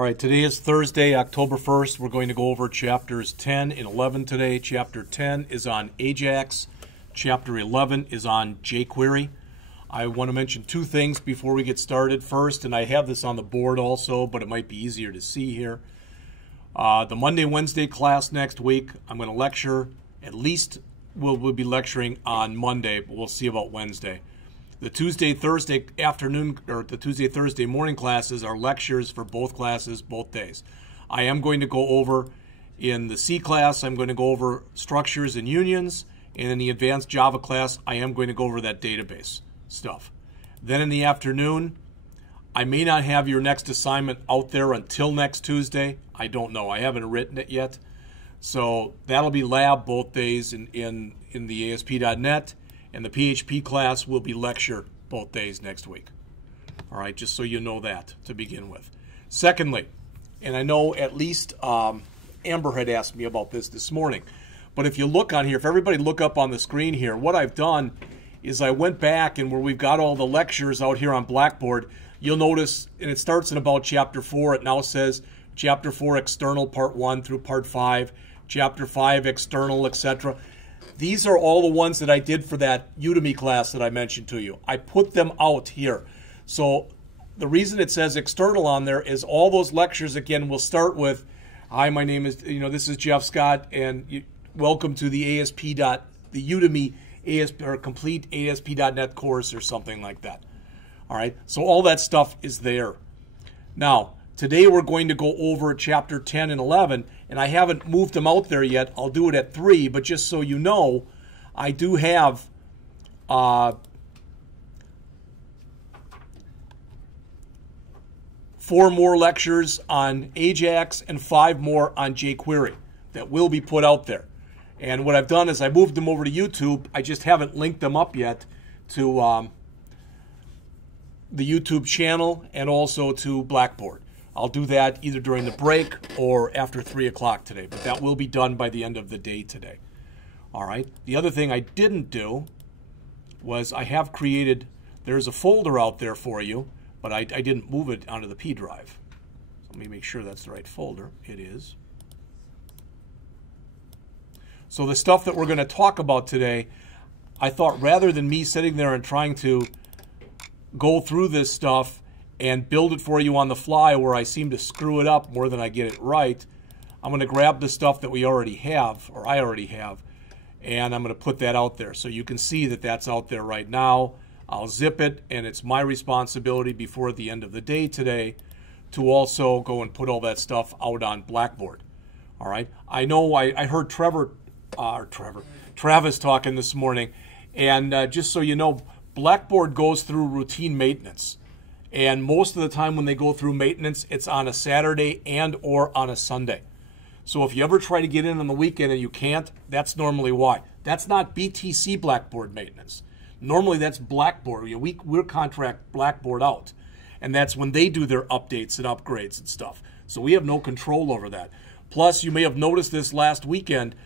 All right, today is Thursday, October 1st. We're going to go over chapters 10 and 11 today. Chapter 10 is on Ajax. Chapter 11 is on jQuery. I want to mention two things before we get started. First, and I have this on the board also, but it might be easier to see here. The Monday, Wednesday class next week, I'm going to lecture. At least we'll be lecturing on Monday, but we'll see about Wednesday. The Tuesday, Thursday afternoon, or the Tuesday, Thursday morning classes are lectures for both classes, both days. I am going to go over, in the C class, I'm going to go over structures and unions, and in the advanced Java class, I am going to go over that database stuff. Then in the afternoon, I may not have your next assignment out there until next Tuesday. I don't know. I haven't written it yet. So that'll be lab both days in the ASP.NET. And the PHP class will be lecture both days next week. All right, just so you know that to begin with. Secondly, and I know at least Amber had asked me about this morning, but if you look on here, if everybody look up on the screen here, what I've done is I went back and where we've got all the lectures out here on Blackboard, you'll notice, and it starts in about Chapter 4, it now says Chapter 4 External Part 1 through Part 5, Chapter 5 External, etc. These are all the ones that I did for that Udemy class that I mentioned to you. I put them out here. So the reason it says external on there is all those lectures, again, will start with, hi, my name is, this is Jeff Scott, and welcome to the the Udemy ASP, or complete ASP.NET course or something like that. All right, so all that stuff is there. Now, today we're going to go over Chapter 10 and 11, and I haven't moved them out there yet. I'll do it at 3, but just so you know, I do have 4 more lectures on Ajax and 5 more on jQuery that will be put out there. And what I've done is I moved them over to YouTube. I just haven't linked them up yet to the YouTube channel and also to Blackboard. I'll do that either during the break or after 3 o'clock today, but that will be done by the end of the day today. All right. The other thing I didn't do was I have created, there's a folder out there for you, but I didn't move it onto the P drive. So let me make sure that's the right folder. It is. So the stuff that we're going to talk about today, I thought rather than me sitting there and trying to go through this stuff and build it for you on the fly where I seem to screw it up more than I get it right, I'm going to grab the stuff that we already have, or I already have, and I'm going to put that out there so you can see that that's out there right now. I'll zip it, and it's my responsibility before the end of the day today to also go and put all that stuff out on Blackboard. All right? I know I heard Travis talking this morning, and just so you know, Blackboard goes through routine maintenance. And most of the time when they go through maintenance, it's on a Saturday and or on a Sunday. So if you ever try to get in on the weekend and you can't, that's normally why. That's not BTC Blackboard maintenance. Normally that's Blackboard. We're contract Blackboard out. And that's when they do their updates and upgrades and stuff. So we have no control over that. Plus, you may have noticed this last weekend,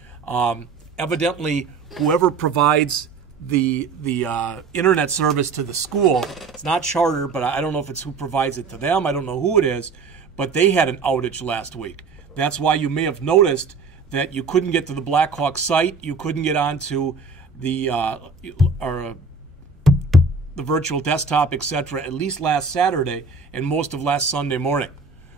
evidently whoever provides the internet service to the school, it's not Charter, but I don't know if it's who provides it to them. I don't know who it is, but they had an outage last week. That's why you may have noticed that you couldn't get to the Blackhawk site, you couldn't get onto the virtual desktop, etc., at least last Saturday and most of last Sunday morning.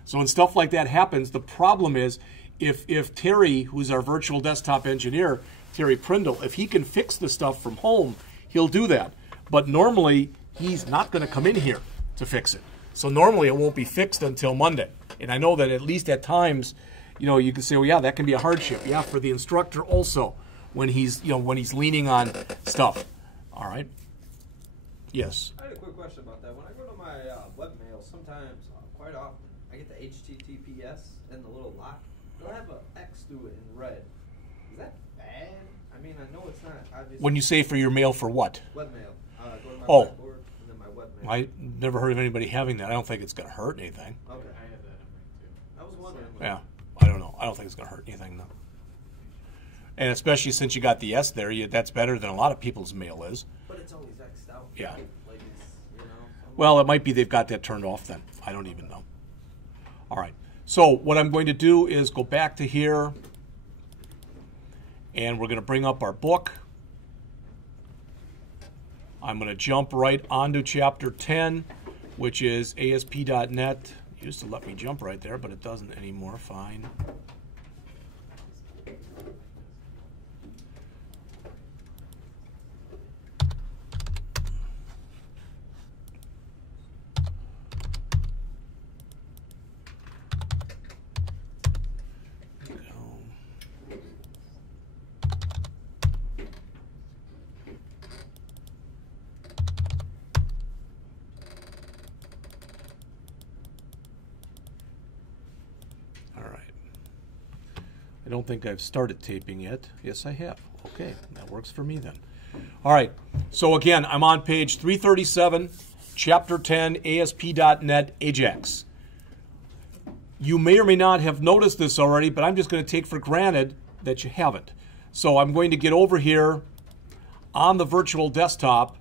So when stuff like that happens, the problem is if Terry, who's our virtual desktop engineer, Terry Prindle, if he can fix the stuff from home, he'll do that. But normally, he's not going to come in here to fix it. So normally, it won't be fixed until Monday. And I know that at least at times, you can say, well, yeah, that can be a hardship. Yeah, for the instructor also, when he's, when he's leaning on stuff. All right. Yes. I had a quick question about that. When I go to my webmail, sometimes, quite often, I get the HTTPS and the little lock. They'll have an X through it in red. Is that bad? I mean, I know it's not obviously. When you say for your mail for what? Webmail. Go to my Blackboard and then my webmail. I never heard of anybody having that. I don't think it's going to hurt anything. Okay. I have that too. I was wondering. Yeah. I don't know. I don't think it's going to hurt anything, though. And especially since you got the S there, that's better than a lot of people's mail is. But it's always X'd out. Yeah. Like it's, Well, it might be they've got that turned off then. I don't even know. All right. So what I'm going to do is go back to here, and we're going to bring up our book. I'm going to jump right onto Chapter 10, which is ASP.NET. It used to let me jump right there, but it doesn't anymore. Fine. I don't think I've started taping yet. Yes, I have. Okay, that works for me then. All right, so again, I'm on page 337, Chapter 10, ASP.NET Ajax. You may or may not have noticed this already, but I'm just going to take for granted that you haven't. So I'm going to get over here on the virtual desktop,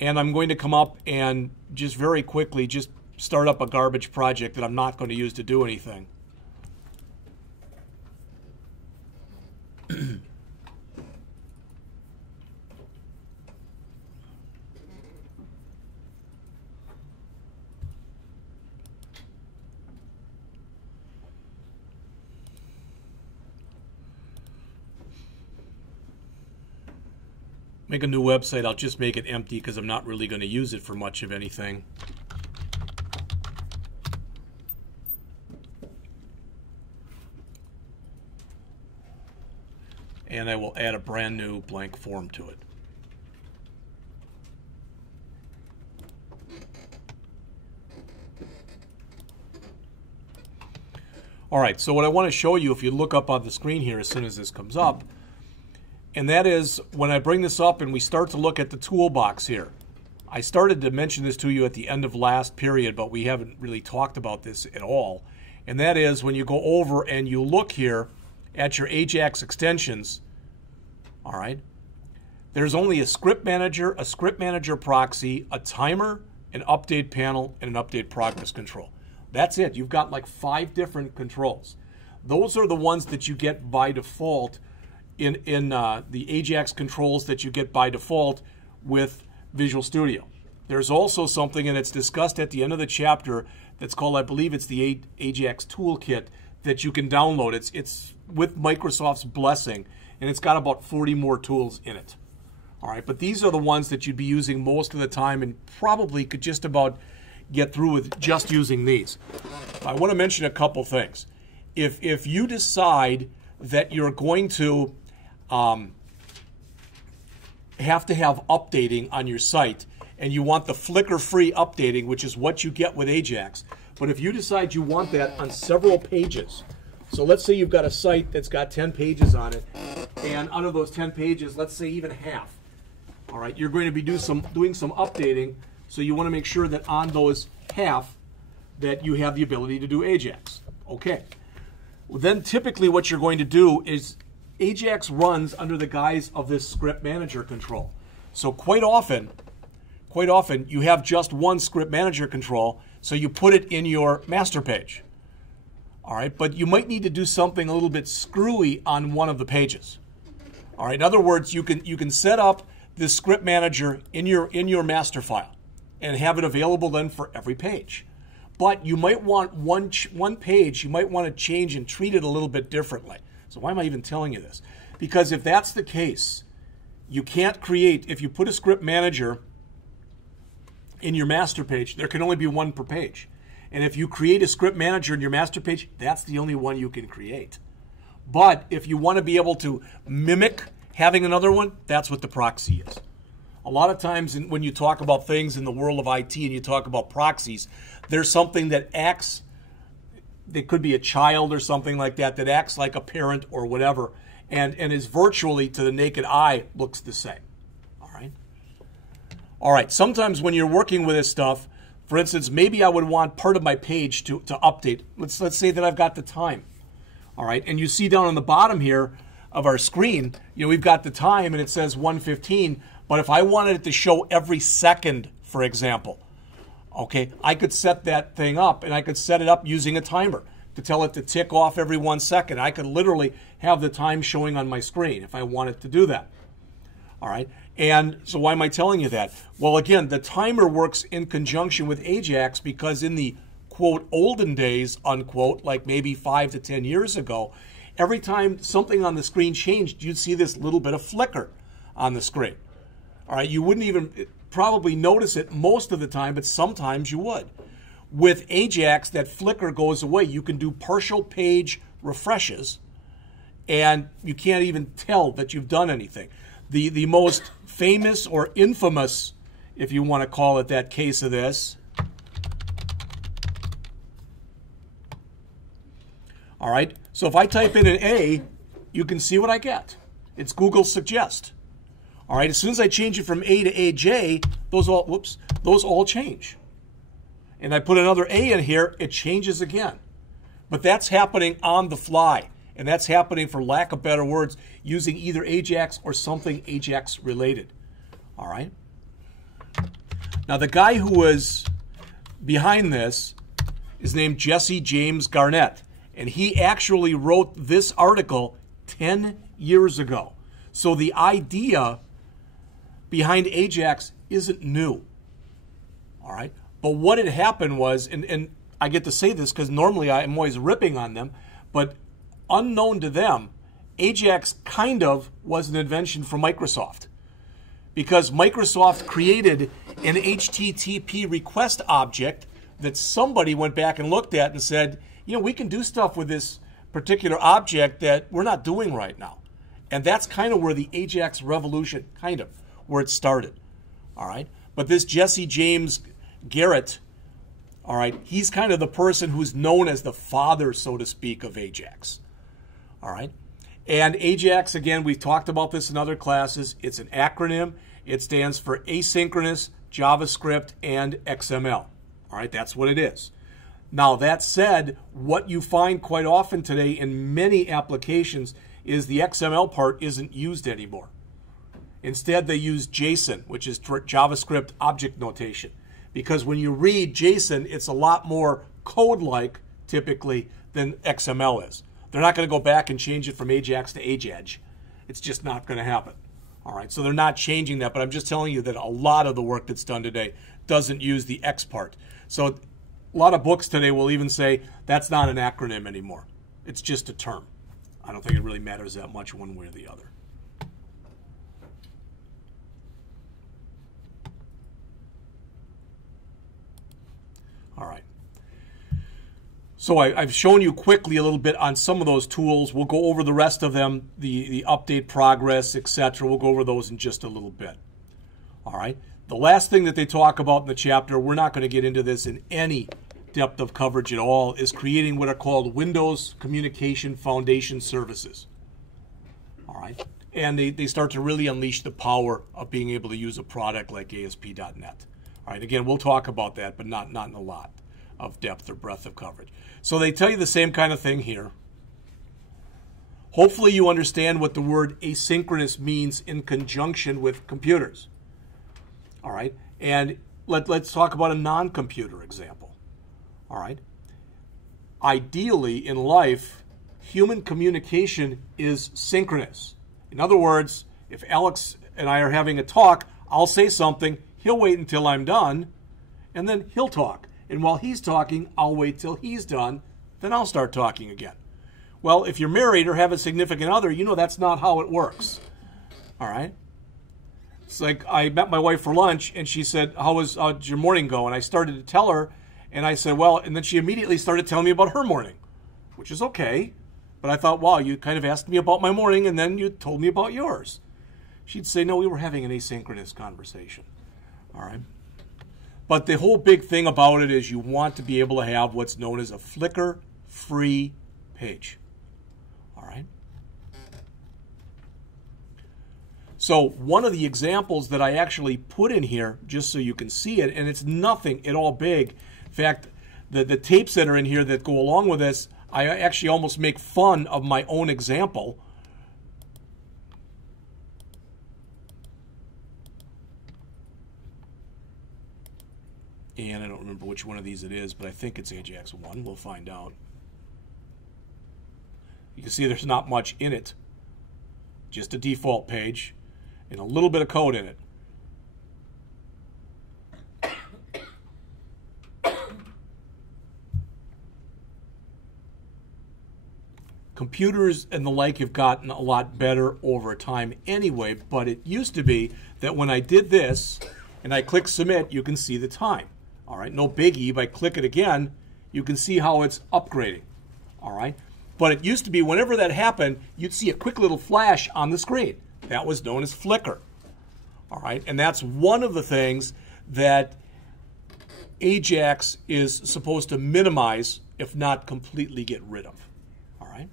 and I'm going to come up and just very quickly just start up a garbage project that I'm not going to use to do anything. Make a new website. I'll just make it empty because I'm not really going to use it for much of anything. And I will add a brand new blank form to it. All right, so what I want to show you, if you look up on the screen here as soon as this comes up, and that is when I bring this up and we start to look at the toolbox here. I started to mention this to you at the end of last period, but we haven't really talked about this at all. And that is when you go over and you look here at your Ajax extensions, all right, there's only a script manager proxy, a timer, an update panel, and an update progress control. That's it. You've got like 5 different controls. Those are the ones that you get by default in the Ajax controls that you get by default with Visual Studio. There's also something, and it's discussed at the end of the chapter, that's called, I believe it's the Ajax Toolkit, that you can download. It's with Microsoft's blessing, and it's got about 40 more tools in it. All right, but these are the ones that you'd be using most of the time and probably could just about get through with just using these. I want to mention a couple things. If you decide that you're going to have to have updating on your site and you want the flicker-free updating, which is what you get with Ajax, but if you decide you want that on several pages, so let's say you've got a site that's got 10 pages on it, and out of those 10 pages, let's say even half, all right, you're going to be doing some updating, so you want to make sure that on those half that you have the ability to do Ajax. Okay. Well, then typically what you're going to do is Ajax runs under the guise of this script manager control. So quite often you have just one script manager control, so you put it in your master page. All right, but you might need to do something a little bit screwy on one of the pages. All right, in other words, you can set up this script manager in your master file and have it available then for every page. But you might want one page, you might want to change and treat it a little bit differently. So why am I even telling you this? Because if that's the case, you can't create, if you put a script manager in your master page, there can only be one per page. And if you create a script manager in your master page, that's the only one you can create. But if you want to be able to mimic having another one, that's what the proxy is. A lot of times when you talk about things in the world of IT and you talk about proxies, there's something that acts, it could be a child or something like that, that acts like a parent or whatever, and is virtually, to the naked eye, looks the same. All right? All right, sometimes when you're working with this stuff, for instance, maybe I would want part of my page to update. Let's say that I've got the time. All right, and you see down on the bottom here of our screen, we've got the time and it says 1:15, but if I wanted it to show every second, for example, Okay, I could set that thing up, and I could set it up using a timer to tell it to tick off every 1 second. I could literally have the time showing on my screen if I wanted to do that. All right, and so why am I telling you that? Well, again, the timer works in conjunction with Ajax because in the, quote, olden days, unquote, like maybe 5 to 10 years ago, every time something on the screen changed, you'd see this little bit of flicker on the screen. All right, you wouldn't even probably notice it most of the time, but sometimes you would. With Ajax, that flicker goes away. You can do partial page refreshes, and you can't even tell that you've done anything. The most famous or infamous, if you want to call it that, case of this. All right, so if I type in an A, you can see what I get. It's Google Suggest. All right, as soon as I change it from A to AJ, those all change. And I put another A in here, it changes again. But that's happening on the fly. And that's happening, for lack of better words, using either Ajax or something Ajax related. All right. Now, the guy who was behind this is named Jesse James Garnett. And he actually wrote this article 10 years ago. So the idea behind Ajax isn't new. All right. But what had happened was, and I get to say this because normally I'm always ripping on them, but unknown to them, Ajax kind of was an invention from Microsoft. Because Microsoft created an HTTP request object that somebody went back and looked at and said, you know, we can do stuff with this particular object that we're not doing right now. And that's kind of where the Ajax revolution, kind of, where it started. All right. But this Jesse James Garrett, all right, he's kind of the person who's known as the father, so to speak, of Ajax. All right. And Ajax, again, we've talked about this in other classes. It's an acronym. It stands for Asynchronous, JavaScript, and XML. All right, that's what it is. Now, that said, what you find quite often today in many applications is the XML part isn't used anymore. Instead, they use JSON, which is JavaScript object notation. Because when you read JSON, it's a lot more code-like, typically, than XML is. They're not going to go back and change it from Ajax to Ajaj. It's just not going to happen. All right, so they're not changing that, but I'm just telling you that a lot of the work that's done today doesn't use the X part. So a lot of books today will even say that's not an acronym anymore. It's just a term. I don't think it really matters that much one way or the other. All right. So I've shown you quickly a little bit on some of those tools. We'll go over the rest of them, the update progress, etc. We'll go over those in just a little bit. All right. The last thing that they talk about in the chapter, we're not going to get into this in any depth of coverage at all, is creating what are called Windows Communication Foundation Services. All right. And they start to really unleash the power of being able to use a product like ASP.NET. All right. Again, we'll talk about that, but not in a lot of depth or breadth of coverage. So they tell you the same kind of thing here. Hopefully you understand what the word asynchronous means in conjunction with computers. All right, and let's talk about a non-computer example. All right, ideally in life, human communication is synchronous. In other words, if Alex and I are having a talk, I'll say something, he'll wait until I'm done, and then he'll talk. And while he's talking, I'll wait till he's done, then I'll start talking again. Well, if you're married or have a significant other, you know that's not how it works. All right? It's like I met my wife for lunch, and she said, how'd your morning go? And I started to tell her, and I said, well, and then she immediately started telling me about her morning, which is okay. But I thought, wow, you kind of asked me about my morning, and then you told me about yours. She'd say, no, we were having an asynchronous conversation. All right? But the whole big thing about it is you want to be able to have what's known as a flicker-free page. All right? So one of the examples that I actually put in here, just so you can see it, and it's nothing at all big. In fact, the tapes that are in here that go along with this, I actually almost make fun of my own example. And I don't remember which one of these it is, but I think it's Ajax 1. We'll find out. You can see there's not much in it. Just a default page and a little bit of code in it. Computers and the like have gotten a lot better over time anyway, but it used to be that when I did this and I click submit, you can see the time. All right, no biggie. If I click it again, you can see how it's upgrading. All right, but it used to be whenever that happened, you'd see a quick little flash on the screen. That was known as flicker. All right, and that's one of the things that Ajax is supposed to minimize, if not completely get rid of. All right.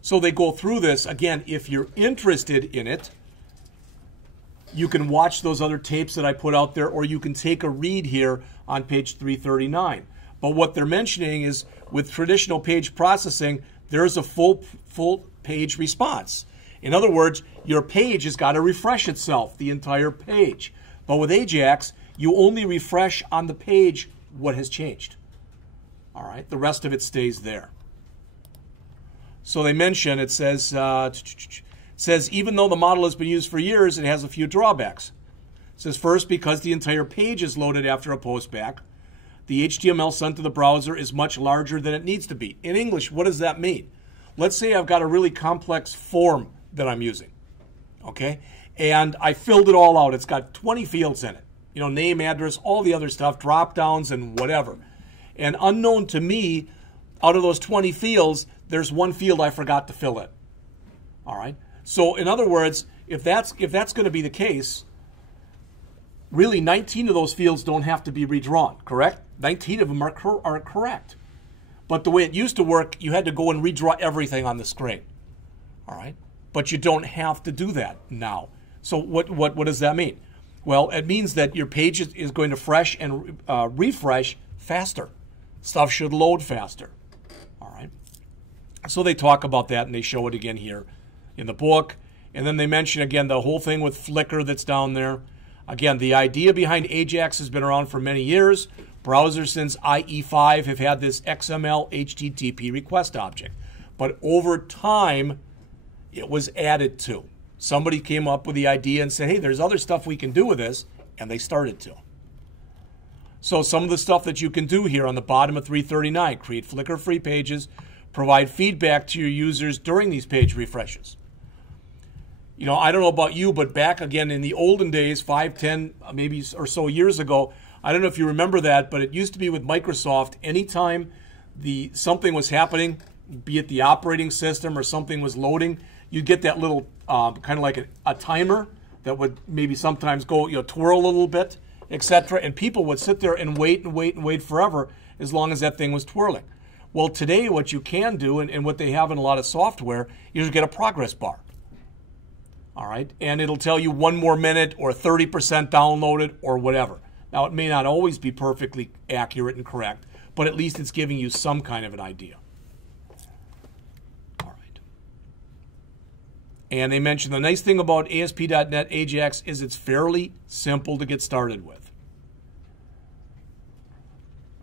So they go through this. Again, if you're interested in it, you can watch those other tapes that I put out there, or you can take a read here on page 339. But what they're mentioning is with traditional page processing, there's a full page response. In other words, your page has got to refresh itself, the entire page. But with Ajax, you only refresh on the page what has changed. All right, the rest of it stays there. So they mention, it says even though the model has been used for years, it has a few drawbacks. It says first, because the entire page is loaded after a postback, the HTML sent to the browser is much larger than it needs to be. In English, what does that mean? Let's say I've got a really complex form that I'm using, okay? And I filled it all out. It's got 20 fields in it. You know, name, address, all the other stuff, drop downs and whatever. And unknown to me, out of those 20 fields, there's one field I forgot to fill in. All right? So in other words, if that's going to be the case, really 19 of those fields don't have to be redrawn, correct? 19 of them are correct. But the way it used to work, you had to go and redraw everything on the screen. All right? But you don't have to do that now. So what does that mean? Well, it means that your page is going to fresh and refresh faster. Stuff should load faster. All right? So they talk about that, and they show it again here in the book. And then they mention, again, the whole thing with Flickr that's down there. Again, the idea behind Ajax has been around for many years. Browsers since IE5 have had this XML HTTP request object. But over time, it was added to. Somebody came up with the idea and said, hey, there's other stuff we can do with this, and they started to. So some of the stuff that you can do here on the bottom of 339, create Flickr-free pages, provide feedback to your users during these page refreshes. You know, I don't know about you, but back again in the olden days, 5, 10, maybe or so years ago, I don't know if you remember that, but it used to be with Microsoft, anytime something was happening, be it the operating system or something was loading, you'd get that little kind of like a timer that would maybe sometimes go, you know, twirl a little bit, etc. And people would sit there and wait and wait and wait forever as long as that thing was twirling. Well, today what you can do, and what they have in a lot of software, is get a progress bar. All right, and it'll tell you 1 more minute or 30% downloaded or whatever. Now, it may not always be perfectly accurate and correct, but at least it's giving you some kind of an idea. All right. And they mentioned the nice thing about ASP.NET Ajax is it's fairly simple to get started with.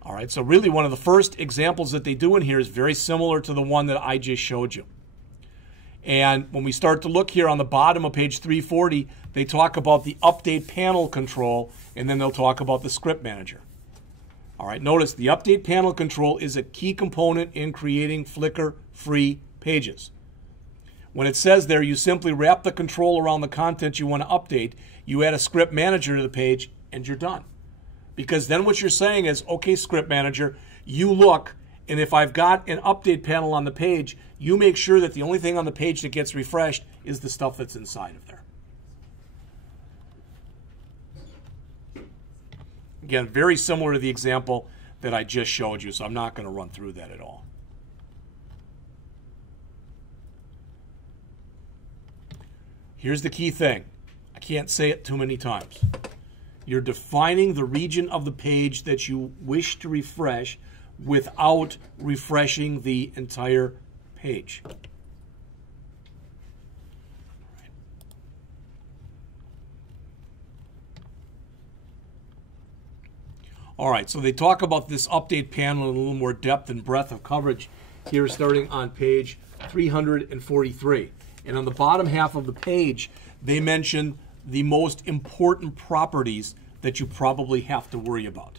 All right, so really one of the first examples that they do in here is very similar to the one that I just showed you. And when we start to look here on the bottom of page 340, they talk about the update panel control, and then they'll talk about the script manager. All right, notice the update panel control is a key component in creating Flickr-free pages. When it says there, you simply wrap the control around the content you want to update, you add a script manager to the page, and you're done. Because then what you're saying is, okay, script manager, you look, and if I've got an update panel on the page, you make sure that the only thing on the page that gets refreshed is the stuff that's inside of there. Again, very similar to the example that I just showed you, so I'm not going to run through that at all. Here's the key thing. I can't say it too many times. You're defining the region of the page that you wish to refresh without refreshing the entire page. All right, so they talk about this update panel in a little more depth and breadth of coverage here, starting on page 343. And on the bottom half of the page, they mention the most important properties that you probably have to worry about.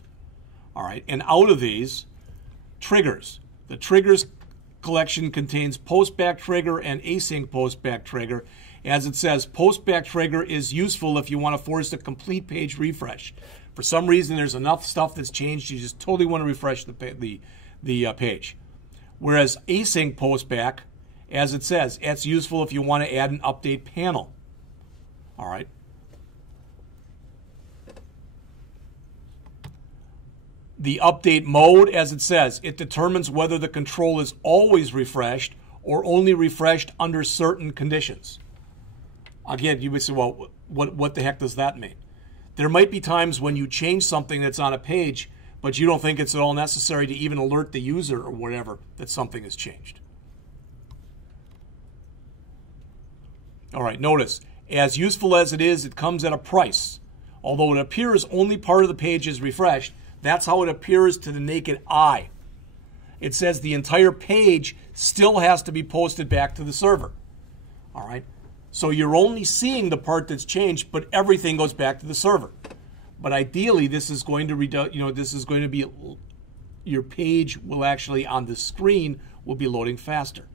All right, and out of these, triggers. The triggers collection contains Postback Trigger and Async Postback Trigger. As it says, Postback Trigger is useful if you want to force a complete page refresh. For some reason, there's enough stuff that's changed, you just totally want to refresh the page. Whereas Async Postback, as it says, it's useful if you want to add an update panel. All right. The update mode, as it says, it determines whether the control is always refreshed or only refreshed under certain conditions. Again, you would say, well, what the heck does that mean? There might be times when you change something that's on a page, but you don't think it's at all necessary to even alert the user or whatever that something has changed. All right, notice, as useful as it is, it comes at a price. Although it appears only part of the page is refreshed, that's how it appears to the naked eye. It says the entire page still has to be posted back to the server. All right? So you're only seeing the part that's changed, but everything goes back to the server. But ideally, this is going to this is going to be, your page will actually on the screen will be loading faster.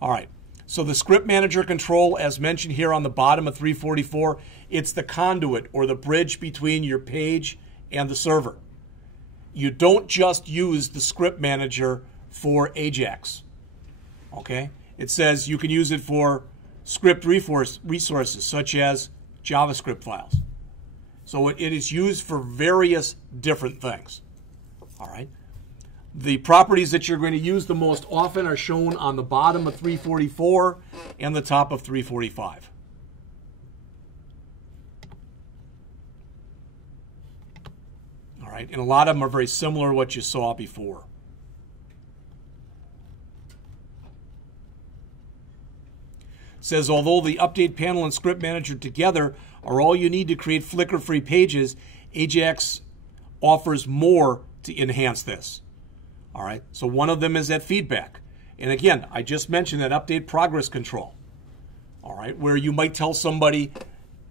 All right. So the script manager control, as mentioned here on the bottom of 344, it's the conduit or the bridge between your page and the server. You don't just use the script manager for Ajax. Okay? It says you can use it for script resources such as JavaScript files. So it is used for various different things. All right? The properties that you're going to use the most often are shown on the bottom of 344 and the top of 345. All right, and a lot of them are very similar to what you saw before. It says, although the update panel and script manager together are all you need to create flicker-free pages, Ajax offers more to enhance this. All right, so one of them is that feedback. And again, I just mentioned that update progress control. All right, where you might tell somebody,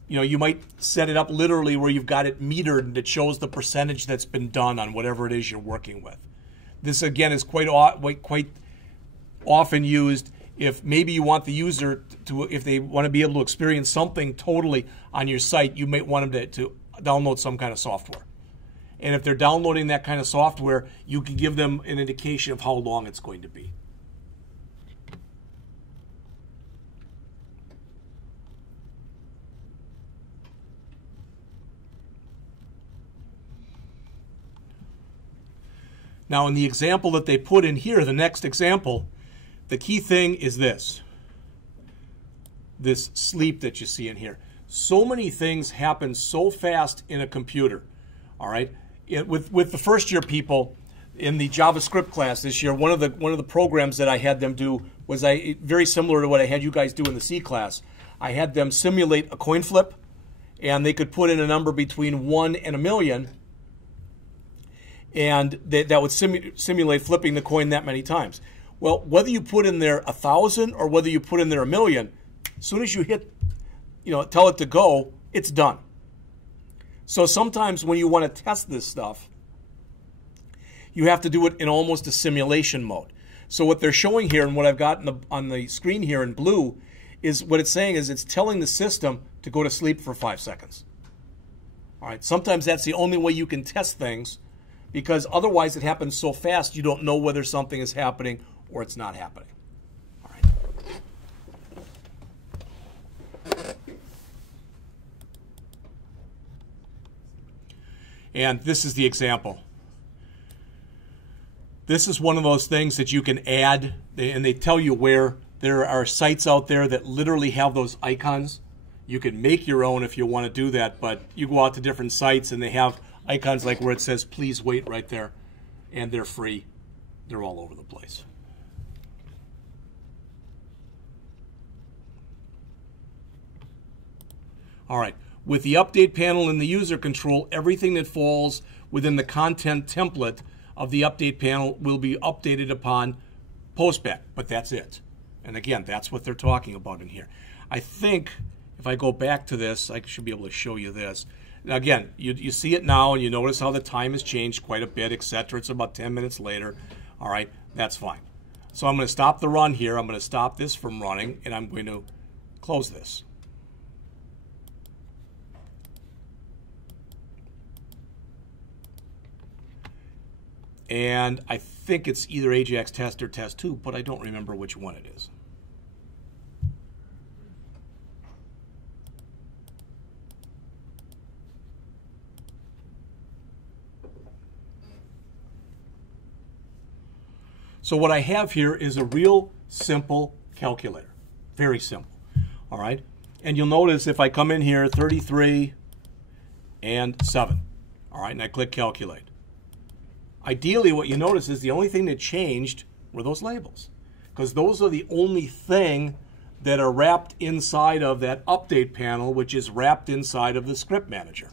you might set it up literally where you've got it metered and it shows the percentage that's been done on whatever it is you're working with. This, again, is quite often used if maybe you want the user to, if they want to be able to experience something totally on your site, you might want them to download some kind of software. And if they're downloading that kind of software, you can give them an indication of how long it's going to be. Now, in the example that they put in here, the next example, the key thing is this sleep that you see in here. So many things happen so fast in a computer, all right? With the first year people in the JavaScript class this year, one of the programs that I had them do was very similar to what I had you guys do in the C class. I had them simulate a coin flip, and they could put in a number between 1 and 1,000,000, and that would simulate flipping the coin that many times. Well, whether you put in there 1,000 or whether you put in there 1,000,000, as soon as you hit, tell it to go, it's done. So sometimes when you want to test this stuff, you have to do it in almost a simulation mode. So what they're showing here and what I've got on the screen here in blue is what it's saying is it's telling the system to go to sleep for 5 seconds. All right. Sometimes that's the only way you can test things because otherwise it happens so fast you don't know whether something is happening or it's not happening. All right. And this is the example. This is one of those things that you can add, and they tell you where. There are sites out there that literally have those icons. You can make your own if you want to do that, but you go out to different sites and they have icons like where it says, please wait right there, and they're free. They're all over the place. All right. With the update panel in the user control, everything that falls within the content template of the update panel will be updated upon postback, but that's it. And again, that's what they're talking about in here. I think if I go back to this, I should be able to show you this. Now again, you see it now, and you notice how the time has changed quite a bit, etc. It's about 10 minutes later. All right, that's fine. So I'm going to stop the run here. I'm going to stop this from running, and I'm going to close this. And I think it's either Ajax Test or Test 2, but I don't remember which one it is. So what I have here is a real simple calculator. Very simple. All right? And you'll notice if I come in here, 33 and 7. All right, and I click calculate. Ideally, what you notice is the only thing that changed were those labels, because those are the only thing that are wrapped inside of that update panel, which is wrapped inside of the script manager.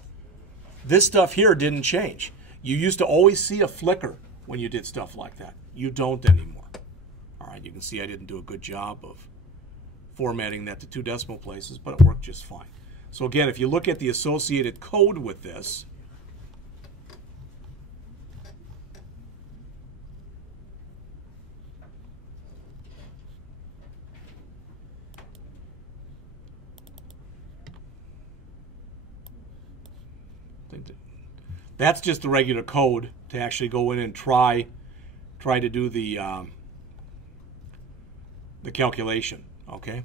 This stuff here didn't change. You used to always see a flicker when you did stuff like that. You don't anymore. All right, you can see I didn't do a good job of formatting that to 2 decimal places, but it worked just fine. So again, if you look at the associated code with this, that's just the regular code to actually go in and try to do the calculation, okay?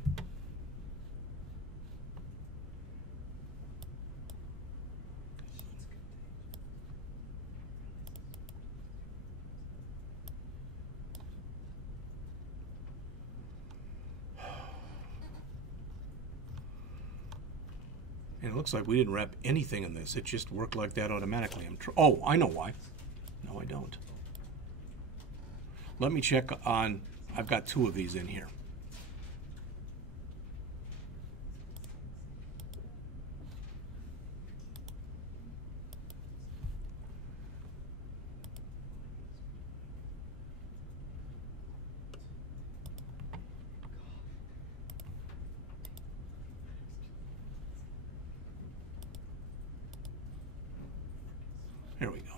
And it looks like we didn't wrap anything in this. It just worked like that automatically. Oh, I know why. No, I don't. Let me check on, I've got 2 of these in here. Here we go.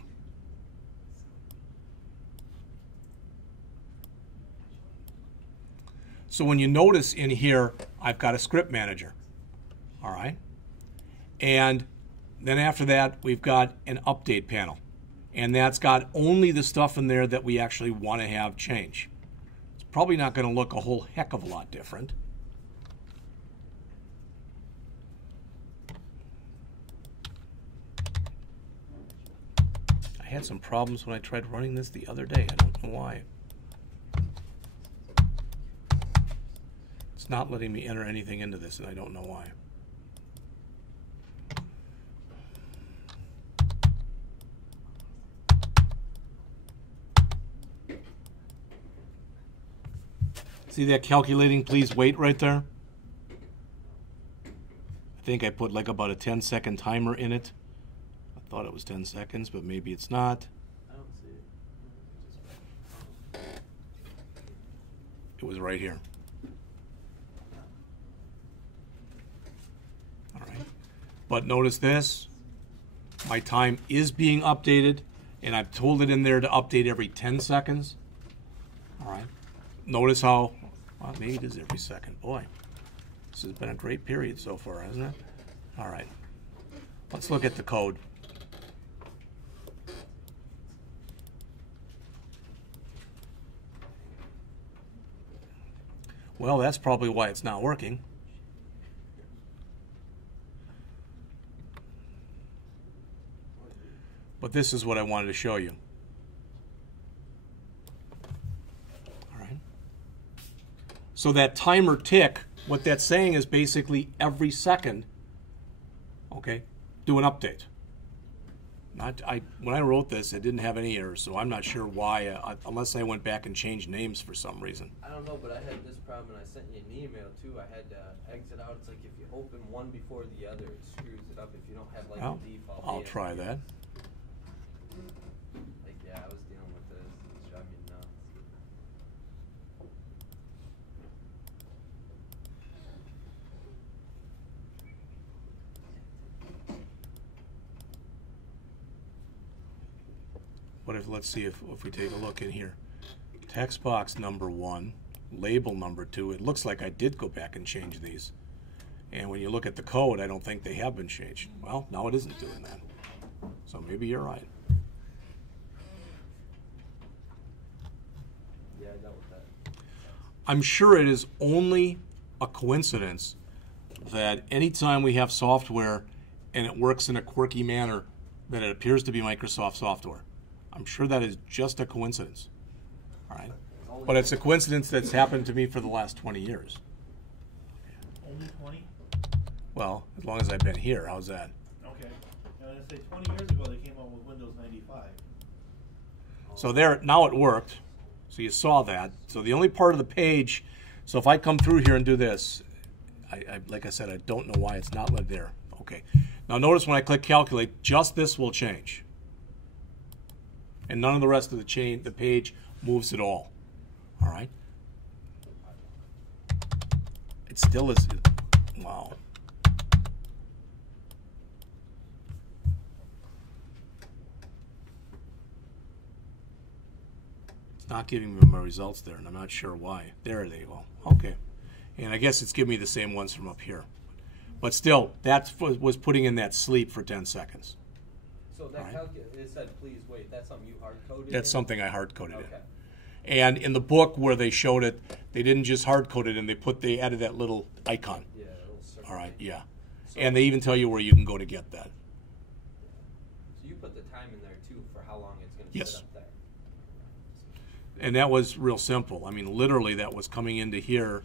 So when you notice in here, I've got a script manager, all right? And then after that, we've got an update panel. And that's got only the stuff in there that we actually want to have change. It's probably not going to look a whole heck of a lot different. I had some problems when I tried running this the other day. I don't know why. It's not letting me enter anything into this, and I don't know why. See that calculating please wait right there? I think I put like about a 10-second timer in it. I thought it was 10 seconds, but maybe it's not. I don't see it. It was right here. All right. But notice this. My time is being updated, and I've told it in there to update every 10 seconds. All right. Notice how, well, maybe it is every second. Boy, this has been a great period so far, hasn't it? All right. Let's look at the code. Well, that's probably why it's not working. But this is what I wanted to show you. All right. So that timer tick, what that's saying is basically every second, okay, do an update. When I wrote this, it didn't have any errors, so I'm not sure why, unless I went back and changed names for some reason. I don't know, but I had this problem, and I sent you an email too. I had to exit out. It's like if you open one before the other, it screws it up. If you don't have like Well, the default. I'll try that. Like yeah, I was dealing with this. It's driving me nuts. What if, let's see if we take a look in here. Text box number 1, label number 2. It looks like I did go back and change these. And when you look at the code, I don't think they have been changed. Well, now it isn't doing that. So maybe you're right. Yeah, I dealt with that. I'm sure it is only a coincidence that anytime we have software and it works in a quirky manner, that it appears to be Microsoft software. I'm sure that is just a coincidence. All right? But it's a coincidence that's happened to me for the last 20 years. Only 20? Well, as long as I've been here, how's that? Okay. I was going to say 20 years ago they came out with Windows 95. So there, now it worked. So you saw that. So the only part of the page, so if I come through here and do this, like I said, I don't know why it's not there. Okay. Now notice when I click calculate, just this will change. And none of the rest of the page moves at all. All right? It still is, wow. It's not giving me my results there, and I'm not sure why. There they go. Okay. And I guess it's giving me the same ones from up here. But still, that was putting in that sleep for 10 seconds. So that it said, please wait. That's something you hard-coded That's in? something I hard-coded Okay. in. And in the book where they showed it, they didn't just hard-code it in, they added that little icon. Yeah, a little circle. All right, yeah. So, And they even tell you where you can go to get that. So you put the time in there, too, for how long it's going to Yes. sit up there. And that was real simple. I mean, literally, that was coming into here.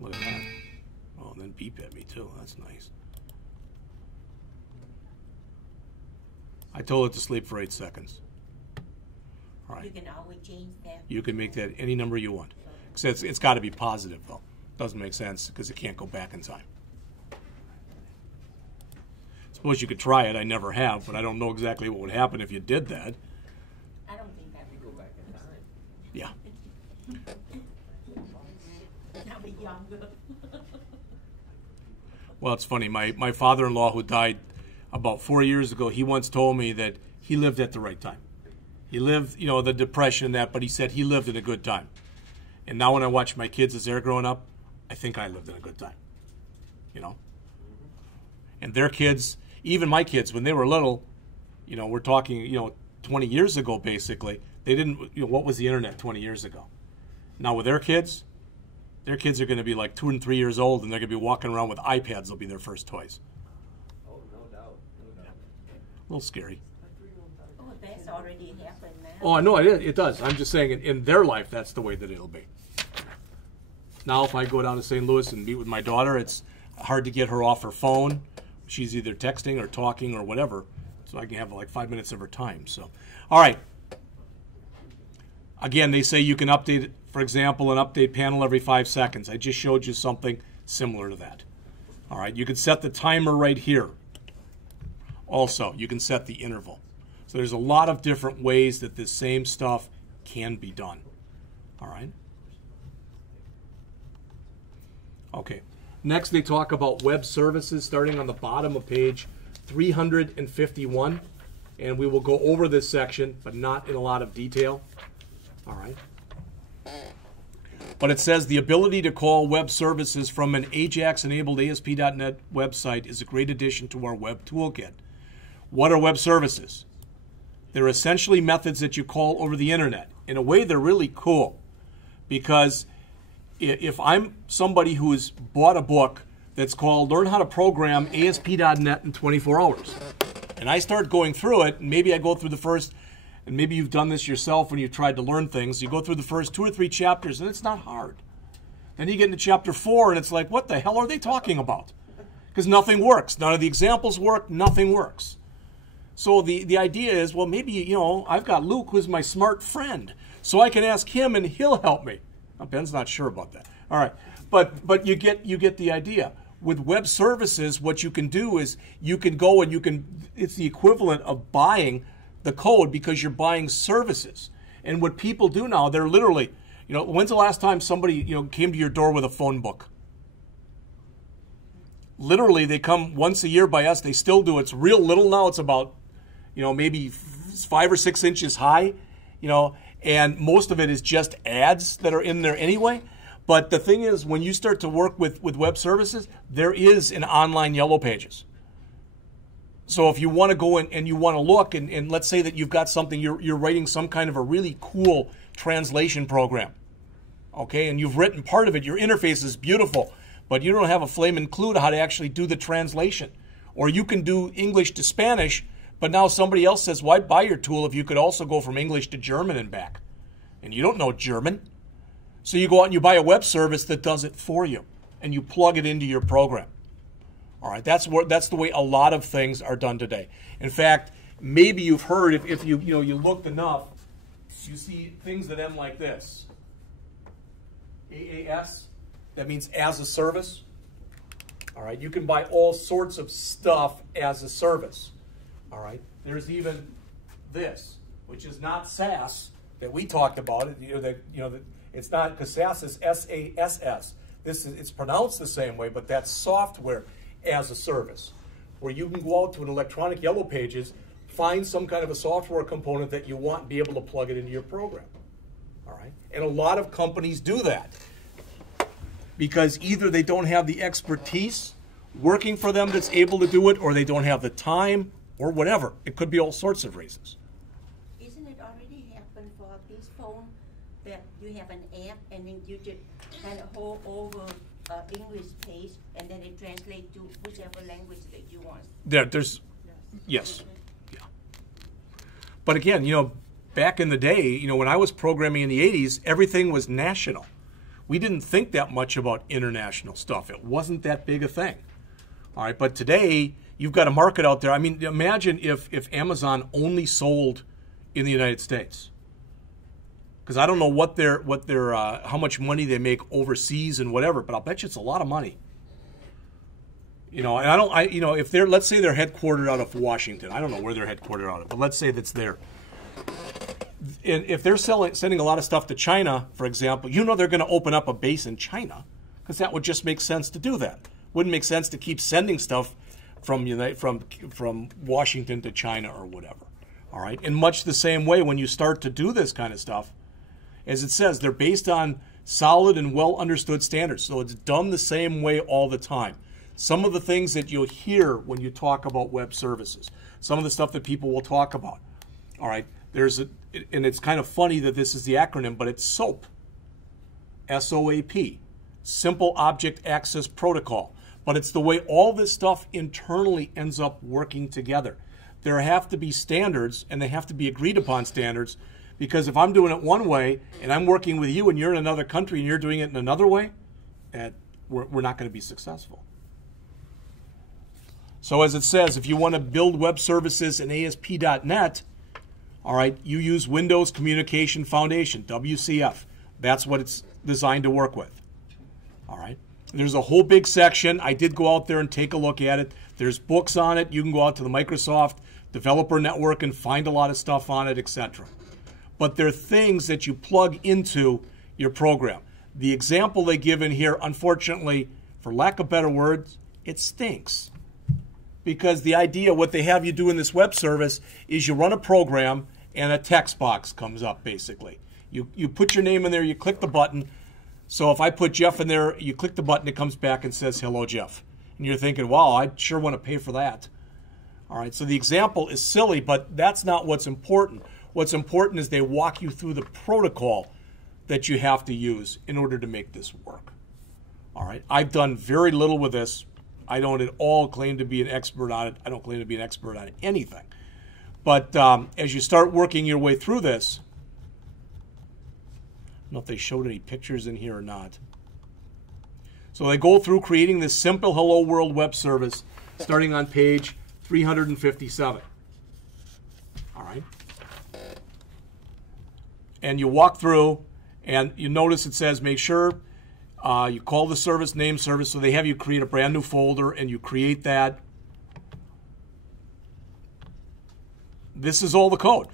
Look at that. Oh, and then beep at me, too. That's nice. I told it to sleep for 8 seconds. All right. You can always change that. You can make that any number you want. Except it's got to be positive, though. Doesn't make sense because it can't go back in time. Suppose you could try it. I never have, but I don't know exactly what would happen if you did that. I don't think that You go back in time. Yeah. I'll be younger. Well, it's funny. My father-in-law, who died about 4 years ago, he once told me that he lived at the right time. He lived, the Depression and that, but he said he lived in a good time. And now when I watch my kids as they're growing up, I think I lived in a good time. And their kids, even my kids, when they were little, we're talking, 20 years ago, basically, they didn't, what was the internet 20 years ago? Now with their kids are going to be like 2 and 3 years old, and they're going to be walking around with iPads. They'll be their first toys. Oh, no doubt. No doubt. A little scary. Oh, that's already happened now. Oh, I know it does. I'm just saying in their life, that's the way that it'll be. Now, if I go down to St. Louis and meet with my daughter, it's hard to get her off her phone. She's either texting or talking or whatever, so I can have like 5 minutes of her time. So, all right. Again, they say you can update, for example, an update panel every 5 seconds. I just showed you something similar to that. All right, you can set the timer right here. Also, you can set the interval. So there's a lot of different ways that this same stuff can be done. All right. Okay. Next, they talk about web services starting on the bottom of page 351. And we will go over this section, but not in a lot of detail. All right. But it says the ability to call web services from an Ajax-enabled ASP.NET website is a great addition to our web toolkit. What are web services? They're essentially methods that you call over the internet. In a way, they're really cool because if I'm somebody who has bought a book that's called Learn How to Program ASP.NET in 24 Hours, and I start going through it, and maybe I go through the first, and maybe you've done this yourself when you've tried to learn things, you go through the first 2 or 3 chapters, and it's not hard. Then you get into chapter 4, and it's like, what the hell are they talking about? because nothing works. None of the examples work. Nothing works. So the idea is, well, maybe, you know, I've got Luke, who's my smart friend, so I can ask him and he'll help me. Now, Ben's not sure about that. All right, but you get the idea. With web services, what you can do is you can go and it's the equivalent of buying the code because you're buying services. And what people do now, they're literally, you know, when's the last time somebody, you know, came to your door with a phone book? Literally, they come once a year by us. They still do. It's real little now. It's about, you know, maybe 5 or 6 inches high, you know, and most of it is just ads that are in there anyway. But the thing is, when you start to work with web services, there is an online Yellow Pages. So if you want to go in and you want to look, and let's say that you've got something, you're writing some kind of a really cool translation program, okay, and you've written part of it, your interface is beautiful, but you don't have a flaming clue to how to actually do the translation. Or you can do English to Spanish, but now somebody else says, why buy your tool if you could also go from English to German and back? And you don't know German. So you go out and you buy a web service that does it for you, and you plug it into your program. All right, that's the way a lot of things are done today. In fact, maybe you've heard, if you looked enough, you see things that end like this. AAS, that means as a service. All right, you can buy all sorts of stuff as a service. All right, there's even this, which is not SaaS that we talked about. It's not, because SaaS is SaaS. It's pronounced the same way, but that's software as a service, where you can go out to an electronic Yellow Pages, find some kind of a software component that you want, and be able to plug it into your program. All right, and a lot of companies do that because either they don't have the expertise working for them that's able to do it, or they don't have the time, or whatever. It could be all sorts of reasons. Isn't it already happened for this phone that you have an app and then you just kind of hold over English page and then it translates to whichever language that you want? There's, yes. Yeah. But again, you know, back in the day, you know, when I was programming in the 80s, everything was national. We didn't think that much about international stuff. It wasn't that big a thing. All right, but today, you've got a market out there. I mean, imagine if Amazon only sold in the United States. Because I don't know how much money they make overseas and whatever, but I'll bet you it's a lot of money. You know, and if let's say they're headquartered out of Washington. I don't know where they're headquartered out of, but let's say that's there. And if they're sending a lot of stuff to China, for example, you know they're going to open up a base in China, because that would just make sense to do that. Wouldn't make sense to keep sending stuff from Washington to China or whatever. All right, in much the same way, when you start to do this kind of stuff, as it says, they're based on solid and well understood standards. So it's done the same way all the time. Some of the things that you'll hear when you talk about web services, some of the stuff that people will talk about. All right, and it's kind of funny that this is the acronym, but it's SOAP, SOAP, Simple Object Access Protocol. But it's the way all this stuff internally ends up working together. There have to be standards, and they have to be agreed upon standards, because if I'm doing it one way, and I'm working with you, and you're in another country, and you're doing it in another way, we're not going to be successful. So as it says, if you want to build web services in ASP.NET, all right, you use Windows Communication Foundation, WCF. That's what it's designed to work with. All right. There's a whole big section. I did go out there and take a look at it. There's books on it. You can go out to the Microsoft Developer Network and find a lot of stuff on it, etc. But there are things that you plug into your program. The example they give in here, unfortunately, for lack of better words, it stinks. Because the idea, what they have you do in this web service, is you run a program and a text box comes up, basically. You put your name in there, you click the button. So if I put Jeff in there, you click the button, it comes back and says, hello, Jeff. And you're thinking, wow, I sure want to pay for that. All right, so the example is silly, but that's not what's important. What's important is they walk you through the protocol that you have to use in order to make this work. All right, I've done very little with this. I don't at all claim to be an expert on it. I don't claim to be an expert on anything. But as you start working your way through this, I don't know if they showed any pictures in here or not. So they go through creating this simple Hello World web service starting on page 357. All right. And you walk through, and you notice it says make sure you call the service name service. So they have you create a brand new folder, and you create that. This is all the code.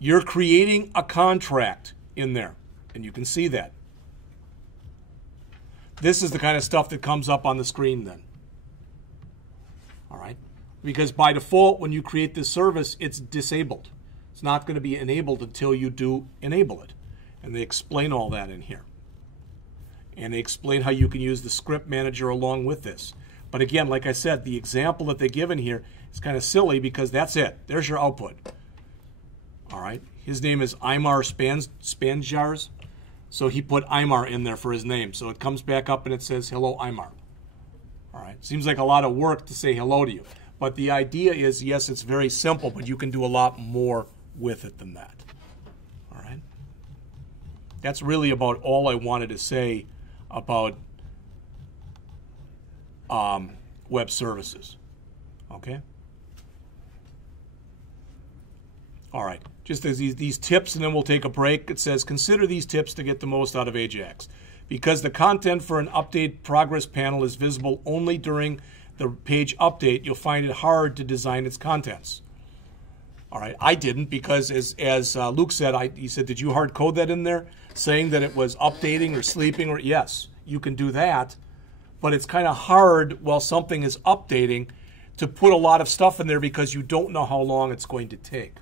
You're creating a contract in there, and you can see that. This is the kind of stuff that comes up on the screen then. All right? Because by default, when you create this service, it's disabled. It's not going to be enabled until you do enable it. And they explain all that in here. And they explain how you can use the script manager along with this. But again, like I said, the example that they give in here is kind of silly because that's it. There's your output. All right? His name is Imar Spanjars. So he put Imar in there for his name. So it comes back up and it says, hello, Imar. All right? Seems like a lot of work to say hello to you. But the idea is, yes, it's very simple, but you can do a lot more with it than that. All right? That's really about all I wanted to say about web services. Okay? All right. Just as these tips, and then we'll take a break. It says, consider these tips to get the most out of Ajax. Because the content for an update progress panel is visible only during the page update, you'll find it hard to design its contents. All right, I didn't because as Luke said, he said, did you hard code that in there? Saying that it was updating or sleeping, or yes, you can do that. But it's kind of hard while something is updating to put a lot of stuff in there because you don't know how long it's going to take.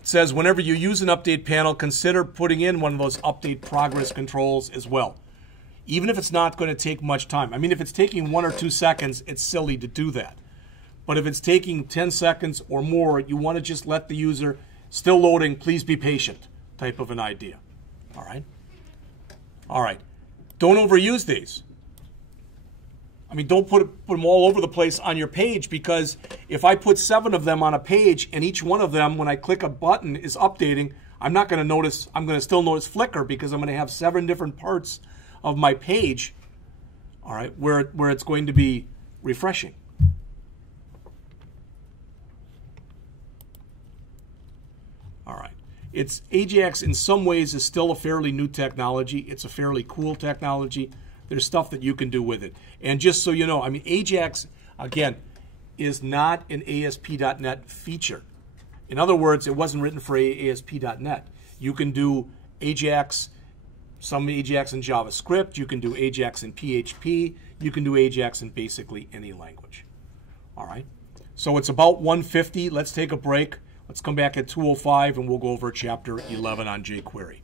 It says, whenever you use an update panel, consider putting in one of those update progress controls as well. Even if it's not going to take much time. I mean, if it's taking 1 or 2 seconds, it's silly to do that. But if it's taking 10 seconds or more, you want to just let the user, still loading, please be patient, type of an idea. All right? All right. Don't overuse these. I mean, don't put them all over the place on your page, because if I put 7 of them on a page and each one of them, when I click a button, is updating, I'm not going to notice, I'm going to still notice flicker because I'm going to have 7 different parts of my page, all right, where it's going to be refreshing. All right. Ajax in some ways is still a fairly new technology. It's a fairly cool technology. There's stuff that you can do with it. And just so you know, I mean, Ajax, again, is not an ASP.NET feature. In other words, it wasn't written for ASP.NET. You can do Ajax, some Ajax in JavaScript. You can do Ajax in PHP. You can do Ajax in basically any language. All right? So it's about 1:50. Let's take a break. Let's come back at 2:05, and we'll go over Chapter 11 on jQuery.